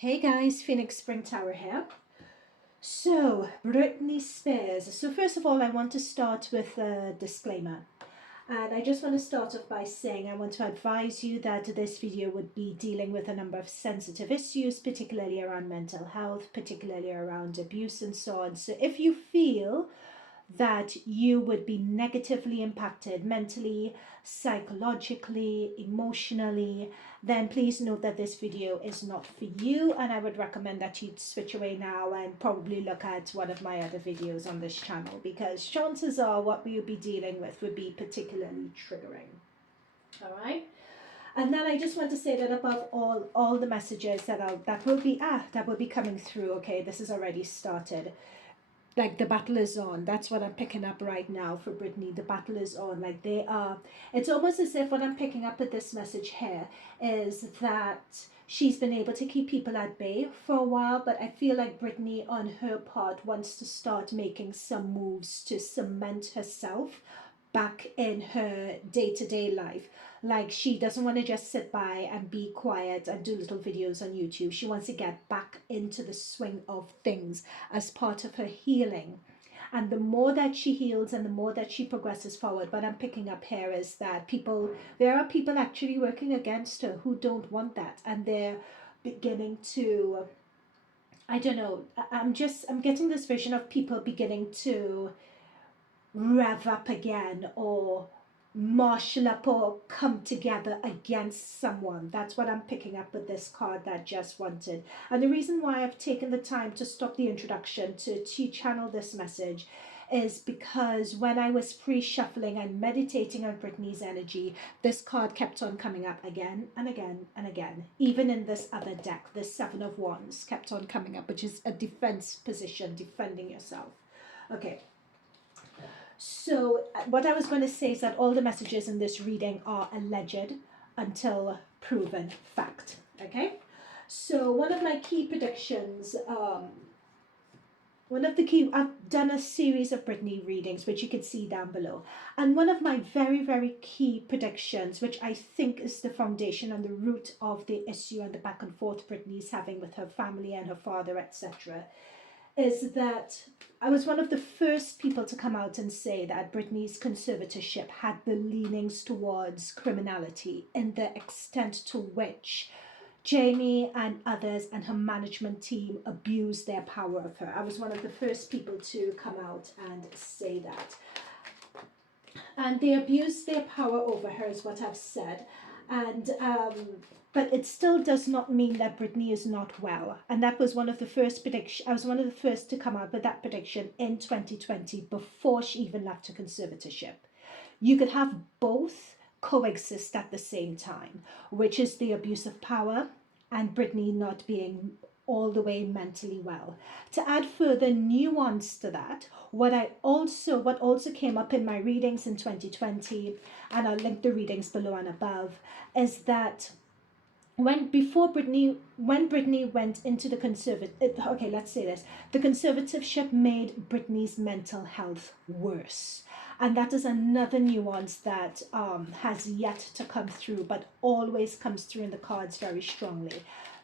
Hey guys, Phoenix Spring Tower here. So, Britney Spears. So first of all, I want to start with a disclaimer. And I just want to start off by saying I want to advise you that this video would be dealing with a number of sensitive issues, particularly around mental health, particularly around abuse and so on. So if you feel that you would be negatively impacted mentally, psychologically, emotionally, then please note that this video is not for you, and I would recommend that you switch away now and probably look at one of my other videos on this channel, because chances are what we will be dealing with would be particularly triggering. All right. And then I just want to say that above all the messages that will be coming through. Okay, this has already started. Like, the battle is on. That's what I'm picking up right now for Britney. The battle is on. Like, they are, it's almost as if what I'm picking up with this message here is that she's been able to keep people at bay for a while, but I feel like Britney on her part wants to start making some moves to cement herself back in her day-to-day life. Like, she doesn't want to just sit by and be quiet and do little videos on YouTube. She wants to get back into the swing of things as part of her healing. And the more that she heals and the more that she progresses forward, what I'm picking up here is that there are people actually working against her who don't want that, and they're beginning to, I don't know, I'm getting this vision of people beginning to rev up again, or marshal up, or come together against someone. That's what I'm picking up with this card that just wanted. And the reason why I've taken the time to stop the introduction to channel this message is because when I was pre-shuffling and meditating on Britney's energy, this card kept on coming up again and again and again. Even in this other deck, this Seven of Wands kept on coming up, which is a defense position, defending yourself. Okay. So what I was going to say is that all the messages in this reading are alleged until proven fact. Okay. So one of my key predictions, I've done a series of Britney readings, which you can see down below. And one of my very, very key predictions, which I think is the foundation and the root of the issue and the back and forth Britney's having with her family and her father, etc., is that I was one of the first people to come out and say that Britney's conservatorship had the leanings towards criminality, in the extent to which Jamie and others and her management team abused their power of her. I was one of the first people to come out and say that. And they abused their power over her, is what I've said. And but it still does not mean that Britney is not well. And that was one of the first predictions. I was one of the first to come out with that prediction in 2020, before she even left her conservatorship. You could have both coexist at the same time, which is the abuse of power and Britney not being all the way mentally well. To add further nuance to that, what also came up in my readings in 2020, and I'll link the readings below and above, is that when Britney went into the the conservatorship made Britney's mental health worse. And that is another nuance that has yet to come through, but always comes through in the cards very strongly.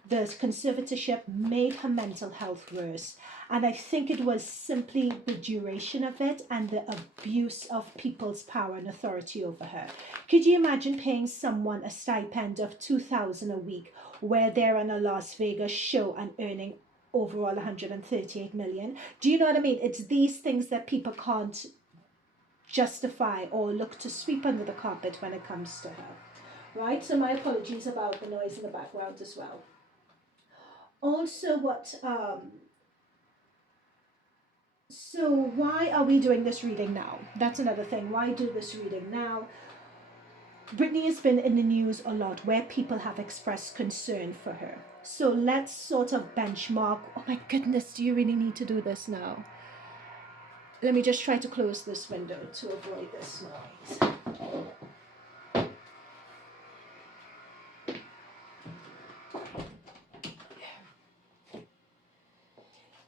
The conservatorship made her mental health worse. And I think it was simply the duration of it and the abuse of people's power and authority over her. Could you imagine paying someone a stipend of $2,000 a week, where they're on a Las Vegas show and earning overall 138 million? Do you know what I mean? It's these things that people can't justify or look to sweep under the carpet when it comes to her. Right? So my apologies about the noise in the background as well. Also, so why are we doing this reading now? That's another thing. Why do this reading now? Britney has been in the news a lot where people have expressed concern for her. So let's sort of benchmark. Oh my goodness, do you really need to do this now? Let me just try to close this window to avoid this noise.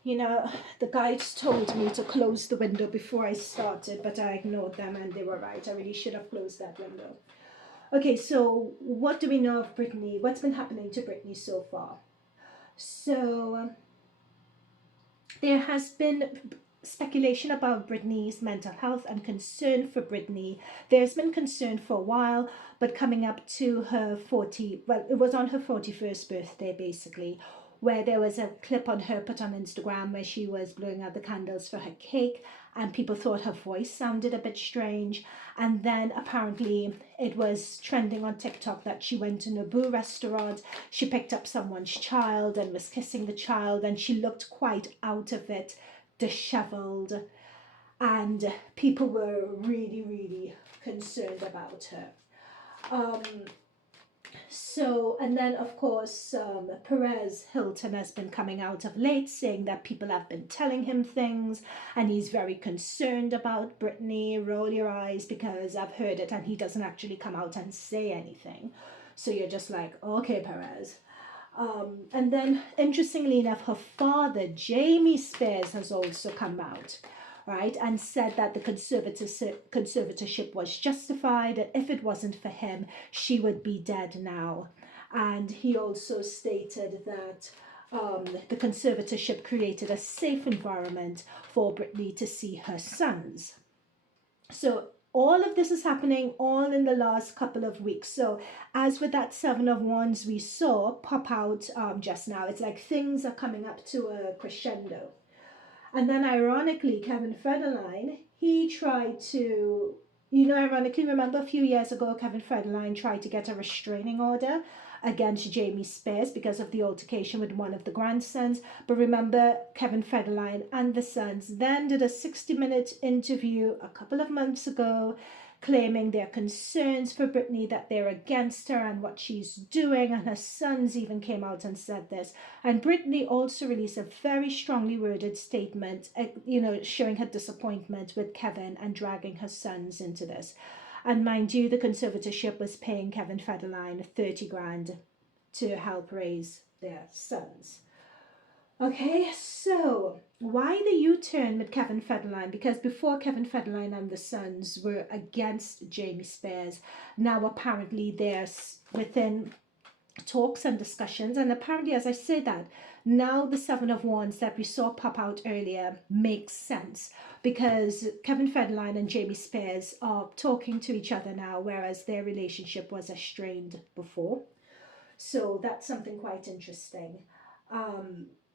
You know, the guides told me to close the window before I started, but I ignored them and they were right. I really should have closed that window. Okay, so what do we know of Britney? What's been happening to Britney so far? So there has been speculation about Britney's mental health and concern for Britney. There's been concern for a while, but coming up to her it was on her 41st birthday basically, where there was a clip on her put on Instagram where she was blowing out the candles for her cake, and people thought her voice sounded a bit strange. And then apparently it was trending on TikTok that she went to Naboo restaurant, she picked up someone's child and was kissing the child, and she looked quite out of it, disheveled, and people were really, really concerned about her. And then of course, Perez Hilton has been coming out of late saying that people have been telling him things, and he's very concerned about Britney. Roll your eyes, because I've heard it, and he doesn't actually come out and say anything. So you're just like, okay, Perez. And then, interestingly enough, her father, Jamie Spears, has also come out, right, and said that the conservatorship was justified, and if it wasn't for him, she would be dead now. And he also stated that the conservatorship created a safe environment for Britney to see her sons. So all of this is happening all in the last couple of weeks. So as with that Seven of Wands we saw pop out just now, it's like things are coming up to a crescendo. And then ironically, Kevin Federline, he tried to, ironically, remember a few years ago, Kevin Federline tried to get a restraining order against Jamie Spears because of the altercation with one of the grandsons. But remember, Kevin Federline and the sons then did a 60-minute interview a couple of months ago, claiming their concerns for Britney, that they're against her and what she's doing, and her sons even came out and said this. And Britney also released a very strongly worded statement, showing her disappointment with Kevin and dragging her sons into this. And mind you, the conservatorship was paying Kevin Federline 30 grand to help raise their sons. Okay, so why the U-turn with Kevin Federline? Because before, Kevin Federline and the sons were against Jamie Spears. Now apparently there's within talks and discussions, and apparently, as I say that, now the Seven of Wands that we saw pop out earlier makes sense, because Kevin Federline and Jamie Spears are talking to each other now, whereas their relationship was strained before. So that's something quite interesting.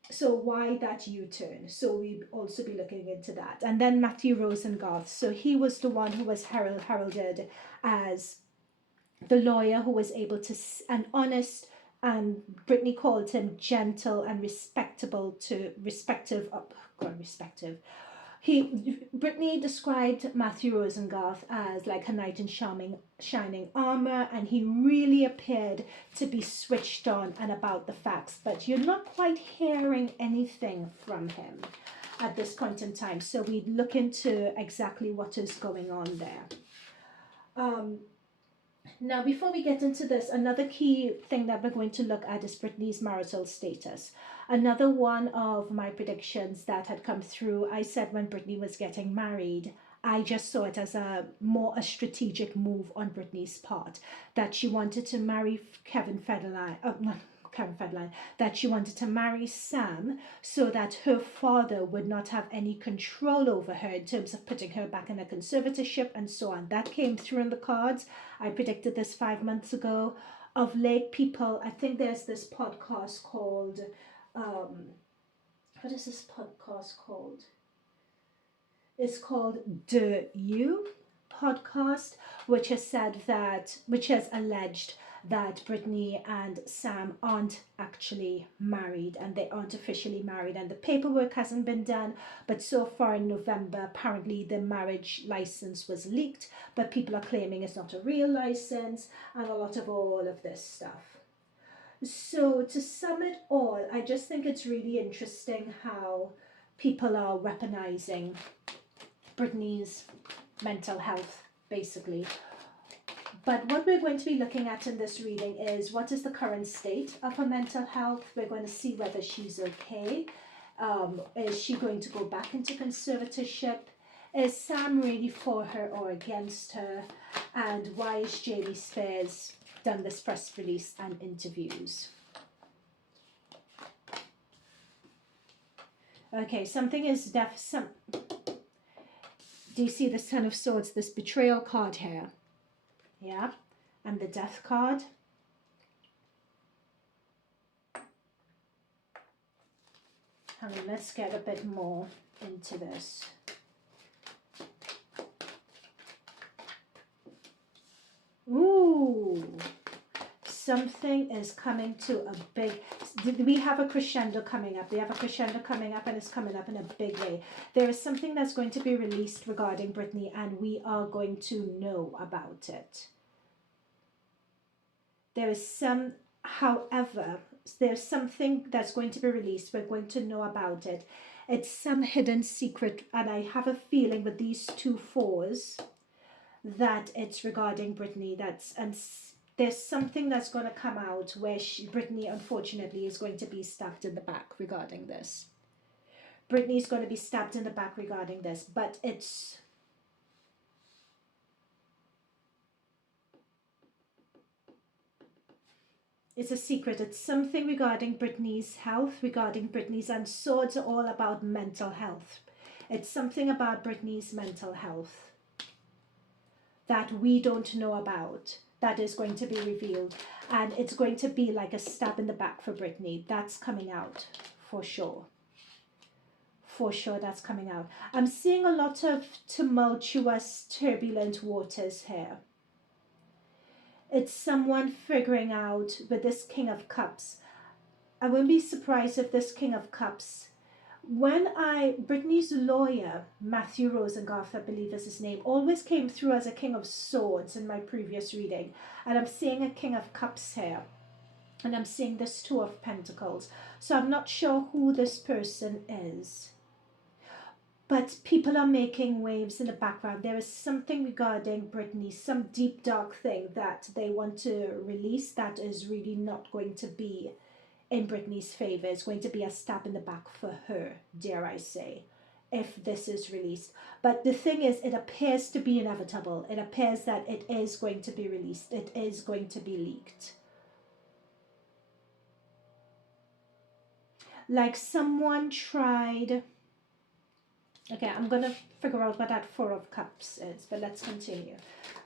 So why that U-turn? So we'll also be looking into that. And then Matthew Rosengarth. So he was the one who was heralded as the lawyer who was able to, and honest, and Britney called him gentle and respectable to respective. Britney described Matthew Rosengarth as like a knight in shining armor, and he really appeared to be switched on and about the facts, but you're not quite hearing anything from him at this point in time. So we look into exactly what is going on there. Now, before we get into this, another key thing that we're going to look at is Britney's marital status. Another one of my predictions that had come through, I said when Britney was getting married, I just saw it as a strategic move on Britney's part, that she wanted to marry Kevin Federline, that she wanted to marry Sam so that her father would not have any control over her in terms of putting her back in a conservatorship and so on. That came through in the cards. I predicted this 5 months ago. Of late, people, I think there's this podcast called, what is this podcast called? It's called The You podcast, which has alleged that Britney and Sam aren't actually married, and they aren't officially married, and the paperwork hasn't been done. But so far in November, apparently the marriage license was leaked, but people are claiming it's not a real license, and a lot of all of this stuff. So to sum it all, I just think it's really interesting how people are weaponizing Britney's mental health, basically. But what we're going to be looking at in this reading is what is the current state of her mental health. We're going to see whether she's okay. Is she going to go back into conservatorship? Is Sam really for her or against her? And why is Jamie Spears done this press release and interviews? Okay, something is do you see this Ten of Swords, this betrayal card here? Yeah, and the Death card. Hang on, let's get a bit more into this. Ooh, something is coming to a big, we have a crescendo coming up. We have a crescendo coming up, and it's coming up in a big way. There is something that's going to be released regarding Britney, and we are going to know about it. There is some, however, there's something that's going to be released. We're going to know about it. It's some hidden secret, and I have a feeling with these two fours that it's regarding Britney. There's something that's going to come out where Britney, unfortunately, is going to be stabbed in the back regarding this. Britney's going to be stabbed in the back regarding this, but it's a secret. It's something regarding Britney's health, regarding Britney's, and swords are all about mental health. It's something about Britney's mental health that we don't know about, that is going to be revealed, and it's going to be like a stab in the back for Britney. That's coming out for sure. For sure, that's coming out. I'm seeing a lot of tumultuous, turbulent waters here. It's someone figuring out with this King of Cups. I wouldn't be surprised if this King of Cups, Britney's lawyer, Matthew Rosengarth, I believe is his name, always came through as a King of Swords in my previous reading. And I'm seeing a King of Cups here. And I'm seeing this Two of Pentacles. So I'm not sure who this person is. But people are making waves in the background. There is something regarding Britney, some deep dark thing that they want to release that is really not going to be in Britney's favor. It's going to be a stab in the back for her, dare I say, if this is released. But the thing is, it appears to be inevitable. It appears that it is going to be released. It is going to be leaked. Like someone tried... Okay, I'm going to figure out what that Four of Cups is, but let's continue.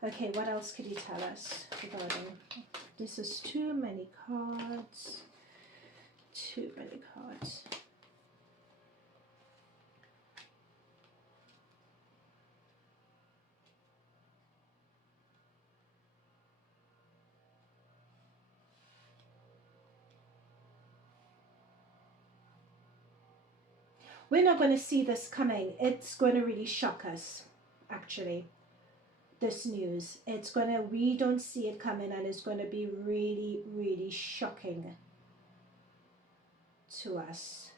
Okay, what else could you tell us regarding... This is too many cards. Too many cards. We're not going to see this coming. It's going to really shock us, actually, this news. It's going to, we don't see it coming, and it's going to be really, really shocking to us,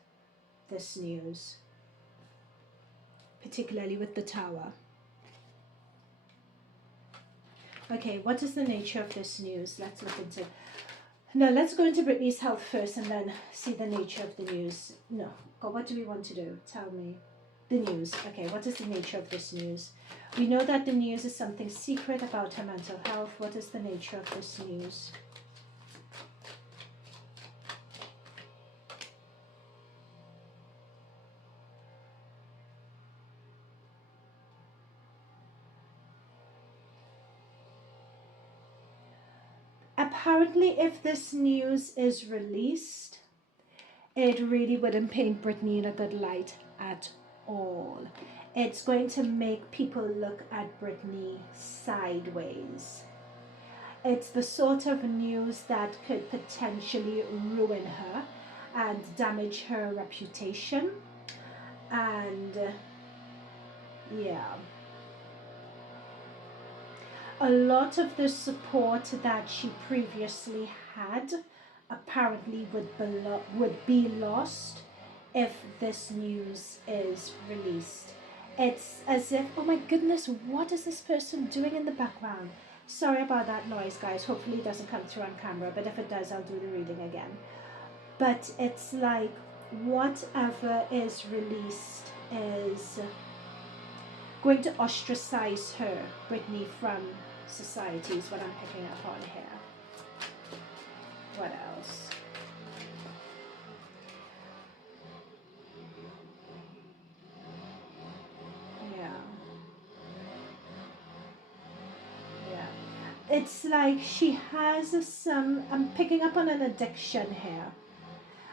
this news. Particularly with the Tower. Okay, what is the nature of this news? Let's look into it. No, let's go into Britney's health first and then see the nature of the news. No, God, what do we want to do? Tell me. The news. Okay, what is the nature of this news? We know that the news is something secret about her mental health. What is the nature of this news? Apparently, if this news is released, it really wouldn't paint Britney in a good light at all. It's going to make people look at Britney sideways. It's the sort of news that could potentially ruin her and damage her reputation. And yeah. A lot of the support that she previously had apparently would be lost if this news is released. It's as if, oh my goodness, what is this person doing in the background? Sorry about that noise, guys. Hopefully it doesn't come through on camera, but if it does, I'll do the reading again. But it's like whatever is released is going to ostracize her, Britney, from society is what I'm picking up on here. What else? it's like she has some, I'm picking up on an addiction here.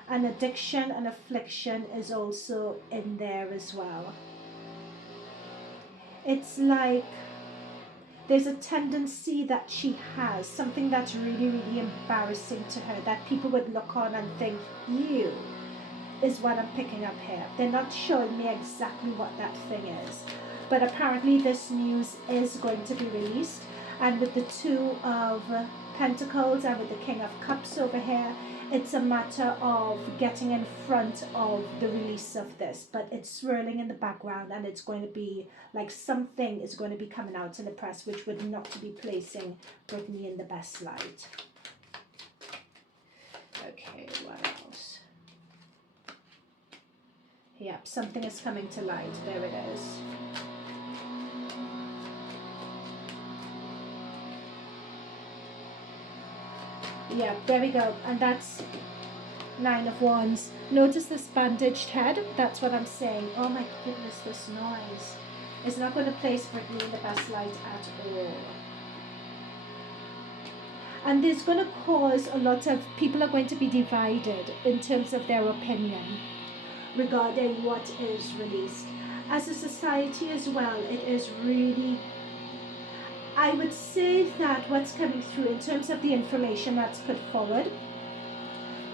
An addiction and affliction is also in there as well. It's like there's a tendency that she has something that's really, really embarrassing to her, that people would look on and think, you, is what I'm picking up here. They're not showing me exactly what that thing is. But apparently this news is going to be released. And with the Two of Pentacles and with the King of Cups over here, it's a matter of getting in front of the release of this. But it's swirling in the background, and it's going to be like something is going to be coming out in the press, which would not be placing Britney in the best light. Okay, what else? Yep, something is coming to light. There it is. Yeah, there we go. And that's Nine of Wands. Notice this bandaged head. That's what I'm saying. Oh my goodness, this noise is not going to place Britney in the best light at all. And there's going to cause a lot of people are going to be divided in terms of their opinion regarding what is released. As a society as well, it is really, I would say that what's coming through in terms of the information that's put forward,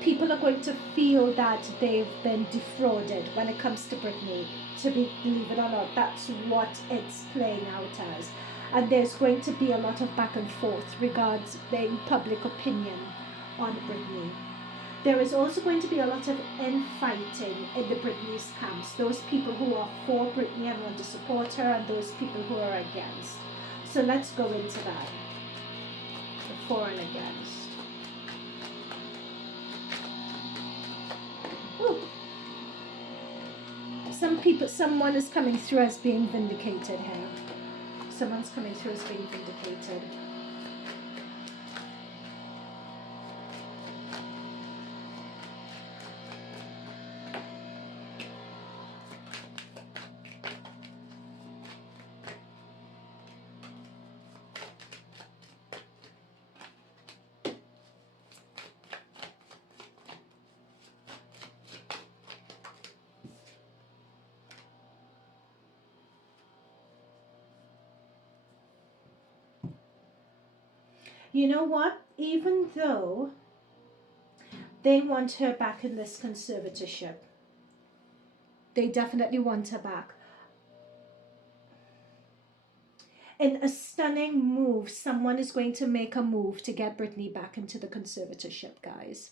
people are going to feel that they've been defrauded when it comes to Britney. Believe it or not, that's what it's playing out as. And there's going to be a lot of back and forth regarding public opinion on Britney. There is also going to be a lot of infighting in the Britney's camps. Those people who are for Britney and want to support her, and those people who are against. So let's go into that. The for and against. Ooh. Someone is coming through as being vindicated here. Someone's coming through as being vindicated. You know what? Even though they want her back in this conservatorship, they definitely want her back. In a stunning move, someone is going to make a move to get Britney back into the conservatorship, guys.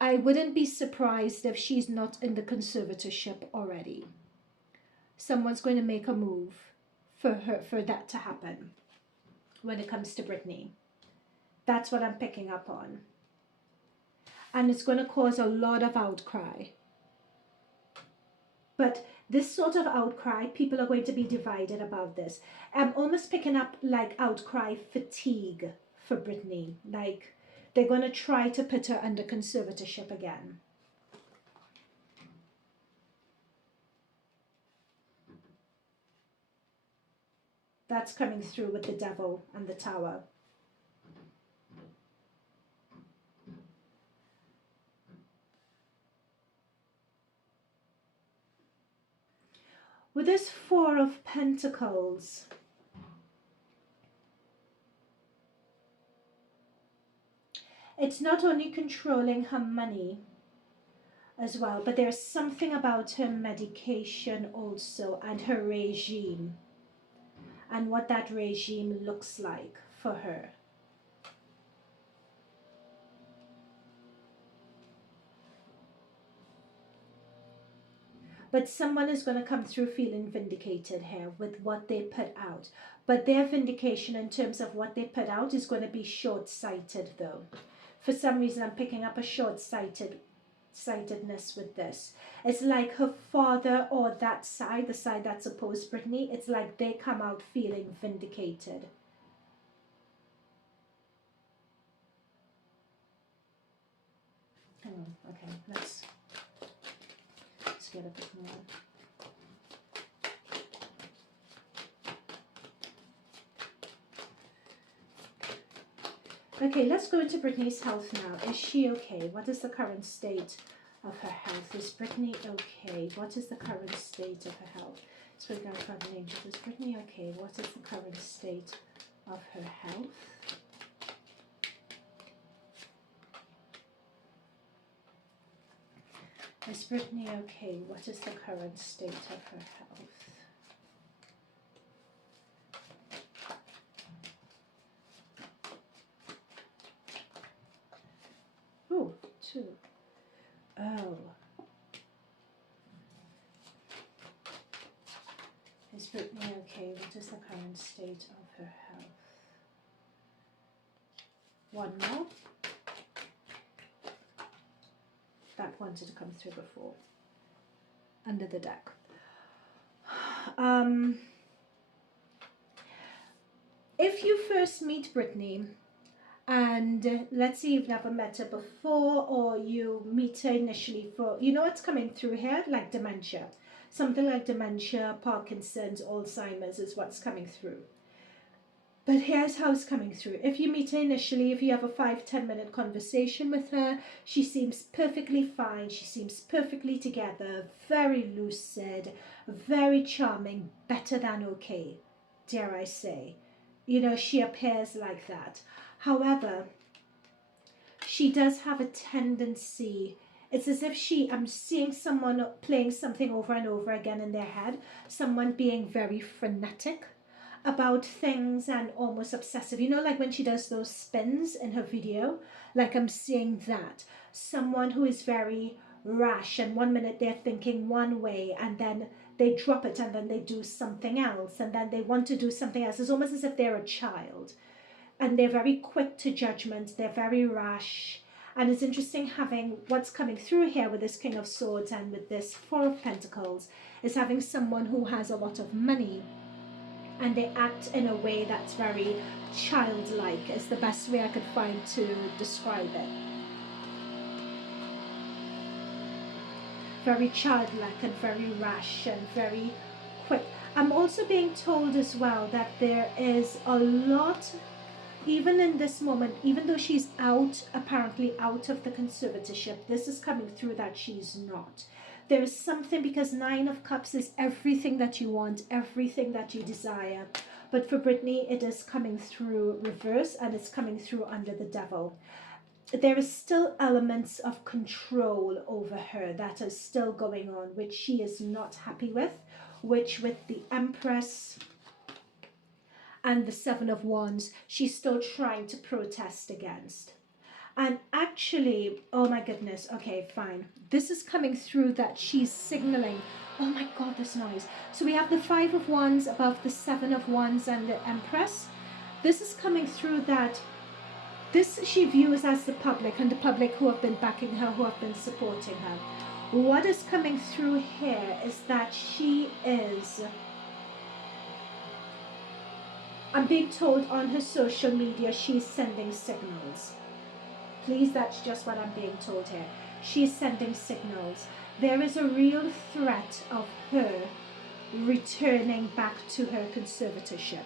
I wouldn't be surprised if she's not in the conservatorship already. Someone's going to make a move for that to happen when it comes to Britney. That's what I'm picking up on. And it's going to cause a lot of outcry. But this sort of outcry, people are going to be divided about this. I'm almost picking up like outcry fatigue for Britney. Like they're going to try to put her under conservatorship again. That's coming through with the Devil and the Tower. With this Four of Pentacles, it's not only controlling her money as well, but there's something about her medication also and her regime and what that regime looks like for her. But someone is going to come through feeling vindicated here with what they put out. But their vindication in terms of what they put out is going to be short-sighted though. For some reason, I'm picking up a short-sightedness with this. It's like her father or that side, the side that's opposed Britney, it's like they come out feeling vindicated. Hang on, okay, let's get a bit more. Okay, let's go into Britney's health now. Is she okay? What is the current state of her health? Is Britney okay? What is the current state of her health? Spirit Guide, Guardian Angels. Is Britney okay? What is the current state of her health? Is Britney okay? What is the current state of her health? Oh, 2. Oh. Is Britney okay? What is the current state of her health? 1 more. That wanted to come through before. Under the deck. If you first meet Britney, and let's say you've never met her before, or you meet her initially for, you know what's coming through here? Like dementia. Something like dementia, Parkinson's, Alzheimer's is what's coming through. But here's how it's coming through. If you meet her initially, if you have a 5-10 minute conversation with her, she seems perfectly fine. She seems perfectly together, very lucid, very charming, better than okay, dare I say. You know, she appears like that. However, she does have a tendency, it's as if I'm seeing someone playing something over and over again in their head, someone being very frenetic about things and almost obsessive. You know, like when she does those spins in her video, like I'm seeing that. Someone who is very rash, and 1 minute they're thinking one way and then they drop it and then they do something else and then they want to do something else. It's almost as if they're a child. And they're very quick to judgment, they're very rash. And it's interesting having what's coming through here with this King of Swords and with this 4 of Pentacles, is having someone who has a lot of money and they act in a way that's very childlike, is the best way I could find to describe it. Very childlike and very rash and very quick. I'm also being told as well that there is a lot, even in this moment, even though she's apparently out of the conservatorship, this is coming through that she's not. There is something, because 9 of Cups is everything that you want, everything that you desire. But for Britney, it is coming through reverse and it's coming through under the Devil. There is still elements of control over her that is still going on, which she is not happy with, which with the Empress and the 7 of Wands, she's still trying to protest against. And actually, oh my goodness, okay, fine. This is coming through that she's signaling, oh my God, this noise. So we have the 5 of Wands above the 7 of Wands and the Empress. This is coming through that this she views as the public, and the public who have been backing her, who have been supporting her. What is coming through here is that she is, I'm being told on her social media, she's sending signals. Please, that's just what I'm being told here. She's sending signals. There is a real threat of her returning back to her conservatorship.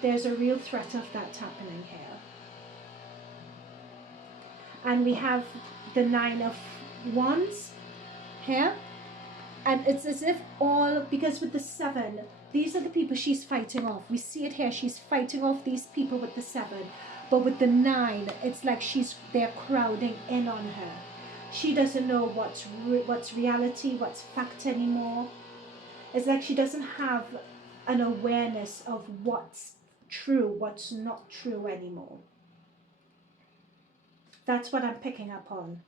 There's a real threat of that happening here. And we have the 9 of Wands here. And it's as if all, because with the 7, these are the people she's fighting off. We see it here. She's fighting off these people with the 7. But with the 9, it's like they're crowding in on her. She doesn't know what's reality, what's fact anymore. It's like she doesn't have an awareness of what's true, what's not true anymore. That's what I'm picking up on.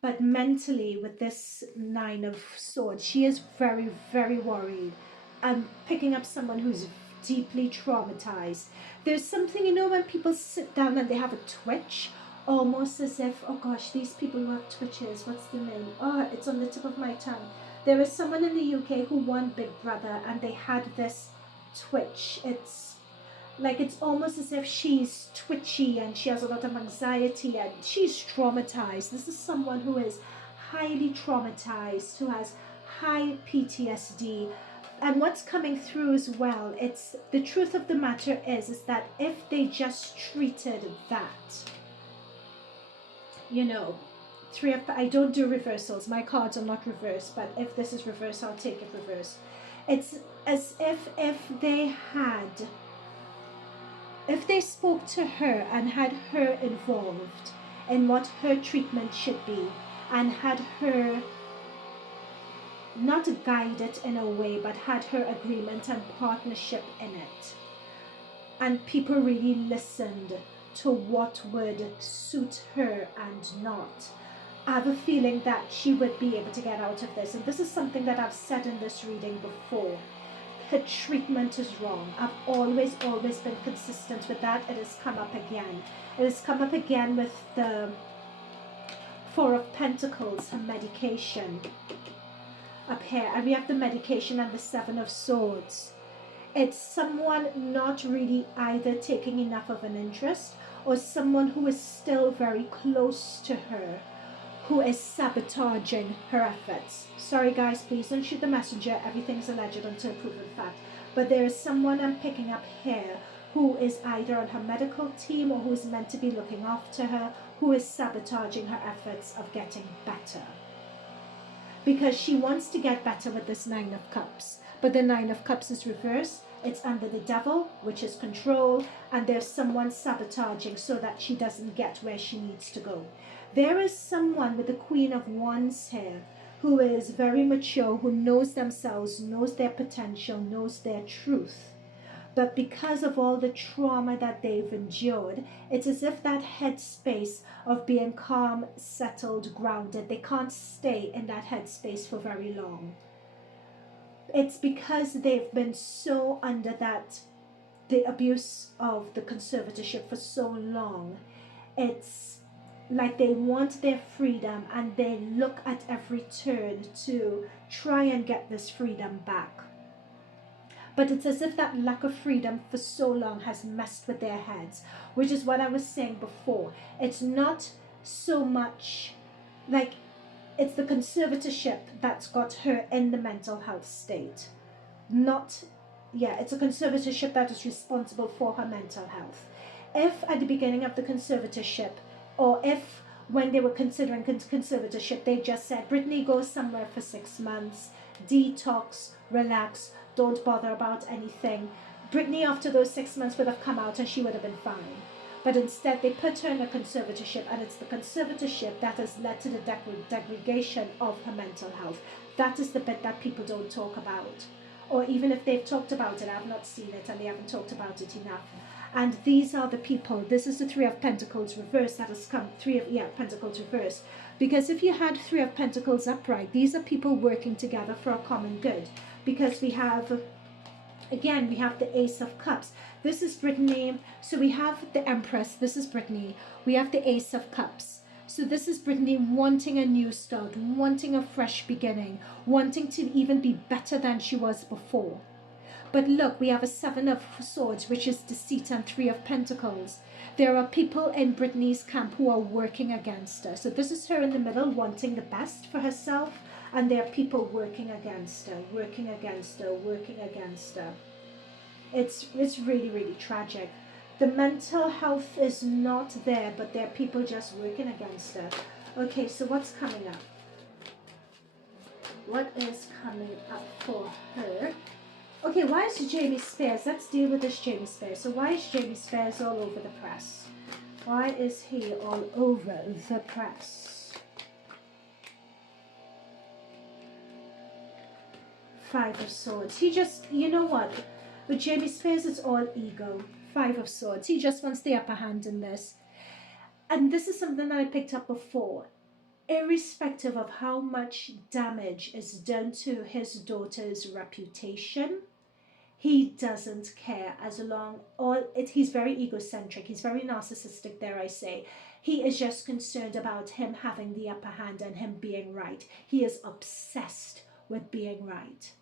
But mentally, with this 9 of Swords, she is very, very worried. I'm picking up someone who's deeply traumatized. There's something, you know, when people sit down and they have a twitch, almost as if, oh gosh, these people who have twitches, what's the name? Oh, it's on the tip of my tongue. There is someone in the UK who won Big Brother and they had this twitch. It's like, it's almost as if she's twitchy and she has a lot of anxiety and she's traumatized. This is someone who is highly traumatized, who has high PTSD, And what's coming through as well, it's the truth of the matter is that if they just treated that, you know, I don't do reversals, my cards are not reversed, but if this is reversed, I'll take it reverse. It's as if they spoke to her and had her involved in what her treatment should be, and had her not guide it in a way, but had her agreement and partnership in it, and people really listened to what would suit her and not, I have a feeling that she would be able to get out of this. And this is something that I've said in this reading before. Her treatment is wrong. I've always been consistent with that. It has come up again. It has come up again with the Four of Pentacles, her medication up here. And we have the medication and the Seven of Swords. It's someone not really either taking enough of an interest, or someone who is still very close to her, who is sabotaging her efforts. Sorry guys, please don't shoot the messenger. Everything's alleged until proven fact. But there is someone I'm picking up here who is either on her medical team or who is meant to be looking after her, who is sabotaging her efforts of getting better. Because she wants to get better with this Nine of Cups. But the Nine of Cups is reversed. It's under the devil, which is control, and there's someone sabotaging so that she doesn't get where she needs to go. There is someone with the Queen of Wands here who is very mature, who knows themselves, knows their potential, knows their truth. But because of all the trauma that they've endured, it's as if that headspace of being calm, settled, grounded, they can't stay in that headspace for very long. It's because they've been so under the abuse of the conservatorship for so long. It's like they want their freedom, and they look at every turn to try and get this freedom back. But it's as if that lack of freedom for so long has messed with their heads, which is what I was saying before. It's not so much like it's the conservatorship that's got her in the mental health state. It's a conservatorship that is responsible for her mental health. If at the beginning of the conservatorship, or if when they were considering conservatorship, they just said, Britney, go somewhere for 6 months, detox, relax, don't bother about anything, Britney after those 6 months would have come out and she would have been fine. But instead they put her in a conservatorship, and it's the conservatorship that has led to the degradation of her mental health. That is the bit that people don't talk about. Or even if they've talked about it, I've not seen it and they haven't talked about it enough. And these are the people. This is the Three of Pentacles reversed that has come. Pentacles reversed. Because if you had Three of Pentacles upright, these are people working together for a common good. Because we have, again, we have the Ace of Cups. This is Britney. So we have the Empress. This is Britney. We have the Ace of Cups. So this is Britney wanting a new start, wanting a fresh beginning, wanting to even be better than she was before. But look, we have a Seven of Swords, which is deceit, and Three of Pentacles. There are people in Britney's camp who are working against her. So this is her in the middle, wanting the best for herself. And there are people working against her, working against her, working against her. It's really, really tragic. The mental health is not there, but there are people just working against her. Okay, so what's coming up? What is coming up for her? Okay, why is Jamie Spears? Let's deal with this Jamie Spears. So why is Jamie Spears all over the press? Why is he all over the press? Five of Swords. He just, you know what? With Jamie Spears, it's all ego. Five of Swords. He just wants the upper hand in this. And this is something that I picked up before. Irrespective of how much damage is done to his daughter's reputation, he doesn't care as long he's very egocentric, he's very narcissistic, dare I say. He is just concerned about him having the upper hand and him being right. He is obsessed with being right,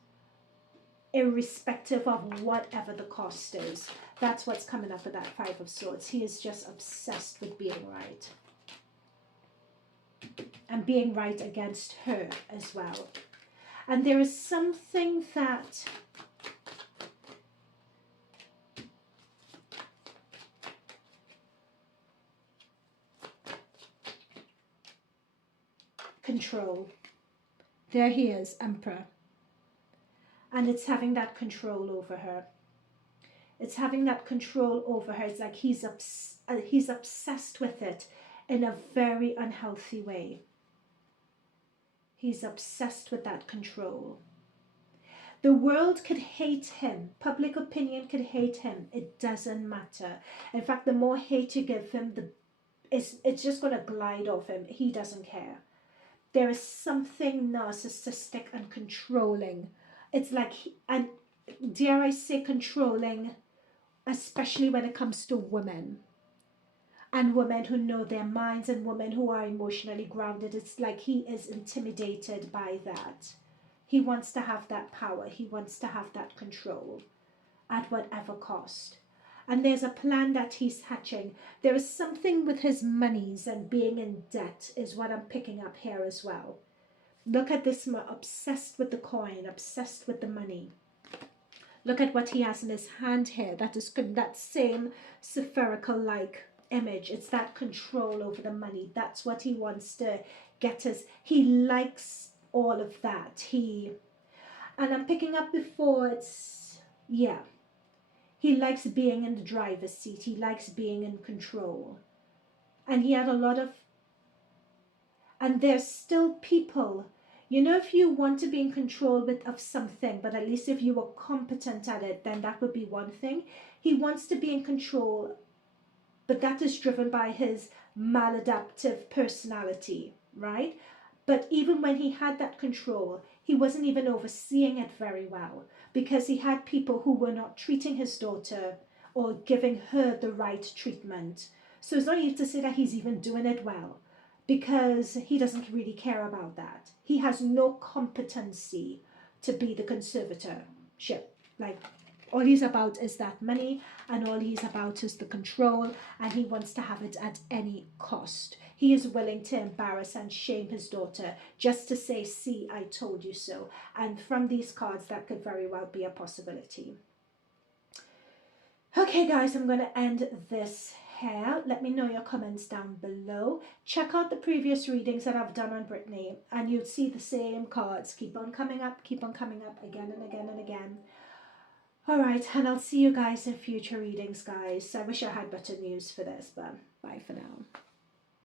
irrespective of whatever the cost is. That's what's coming up with that Five of Swords. He is just obsessed with being right. And being right against her as well. And there is something that control. There he is, Emperor. And it's having that control over her. It's having that control over her. It's like he's obsessed with it in a very unhealthy way. He's obsessed with that control. The world could hate him. Public opinion could hate him. It doesn't matter. In fact, the more hate you give him, it's just going to glide off him. He doesn't care. There is something narcissistic and controlling. It's like, and dare I say controlling, especially when it comes to women. And women who know their minds and women who are emotionally grounded. It's like he is intimidated by that. He wants to have that power. He wants to have that control at whatever cost. And there's a plan that he's hatching. There is something with his monies and being in debt is what I'm picking up here as well. Look at this, obsessed with the coin, obsessed with the money. Look at what he has in his hand here. That is that same spherical-like image. It's that control over the money. That's what he wants to get us. He likes all of that. And I'm picking up before it's, yeah. He likes being in the driver's seat. He likes being in control. And he had a lot of, and there's still people, you know, if you want to be in control of something, but at least if you were competent at it, then that would be one thing. He wants to be in control, but that is driven by his maladaptive personality, right? But even when he had that control, he wasn't even overseeing it very well, because he had people who were not treating his daughter or giving her the right treatment. So it's not easy to say that he's even doing it well, because he doesn't really care about that. He has no competency to be the conservatorship. Like, all he's about is that money, and all he's about is the control, and he wants to have it at any cost. He is willing to embarrass and shame his daughter just to say, see, I told you so. And from these cards, that could very well be a possibility. Okay, guys, I'm going to end this here. Let me know your comments down below. Check out the previous readings that I've done on Britney, and you'd see the same cards keep on coming up again and again and again. Alright, and I'll see you guys in future readings, guys. I wish I had better news for this, but bye for now.